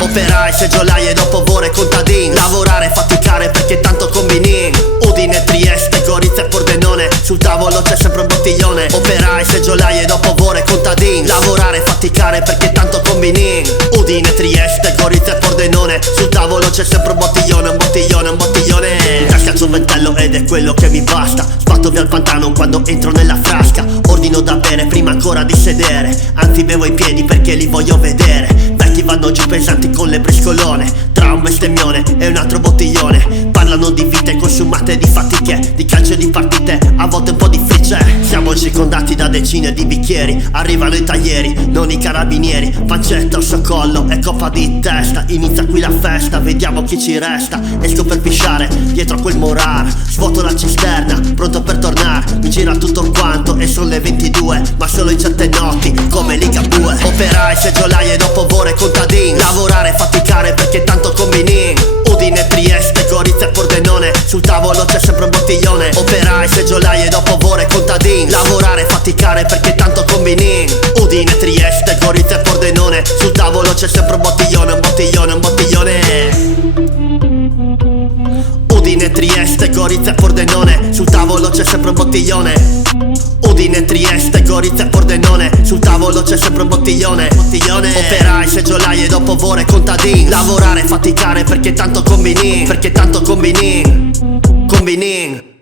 Operai, seggiolai e dopo vorrei contadin. Lavorare, faticare perché tanto combinin. Udine, Trieste, Gorizia e Pordenone, sul tavolo c'è sempre un bottiglione. Operai, seggiolai e dopo vorrei contadin. Lavorare, faticare perché tanto combinin. Udine, Trieste, Gorizia e Pordenone, sul tavolo c'è sempre un bottiglione, un bottiglione, un bottiglione. In tasca c'ho un ventello ed è quello che mi basta. Sbatto via il pantano quando entro nella frasca. Ordino da bere prima ancora di sedere, anzi bevo i piedi perché li voglio vedere. Vecchi vanno giù pesanti con le briscolone, tra un bestemmione e un altro bottiglione. Parlano di vite consumate, di fatiche, di calcio e di partite, a volte un po' difficile. Siamo circondati da decine di bicchieri, arrivano i taglieri, non i carabinieri. Pancetta, osso collo e coppa di testa, inizia qui la festa, vediamo chi ci resta. Esco per pisciare, dietro a quel morar, svuoto la cisterna, pronto per tornare. Mi gira tutto quanto e sono le 22, ma solo in certe notti, come Ligabue. Operai, seggiolai e dopo vorrei contadin. Lavorare, faticare perché tanto combinin. Udine, Trieste, Gorizia e Pordenone, sul tavolo c'è sempre un bottiglione. Operai, seggiolai e dopo vorrei contadin. Lavorare, faticare perché tanto combinin. Udine, Trieste, Gorizia e Pordenone, sul tavolo c'è sempre un bottiglione, un bottiglione, un bottiglione. Udine, Trieste, Gorizia e Pordenone, sul tavolo c'è sempre un bottiglione. Udine, Trieste, Gorizia e Pordenone, sul tavolo c'è sempre un bottiglione, bottiglione. Operai, seggiolai e dopo vorrei contadin. Lavorare, faticare perché tanto combinin, perché tanto combinin, combinin.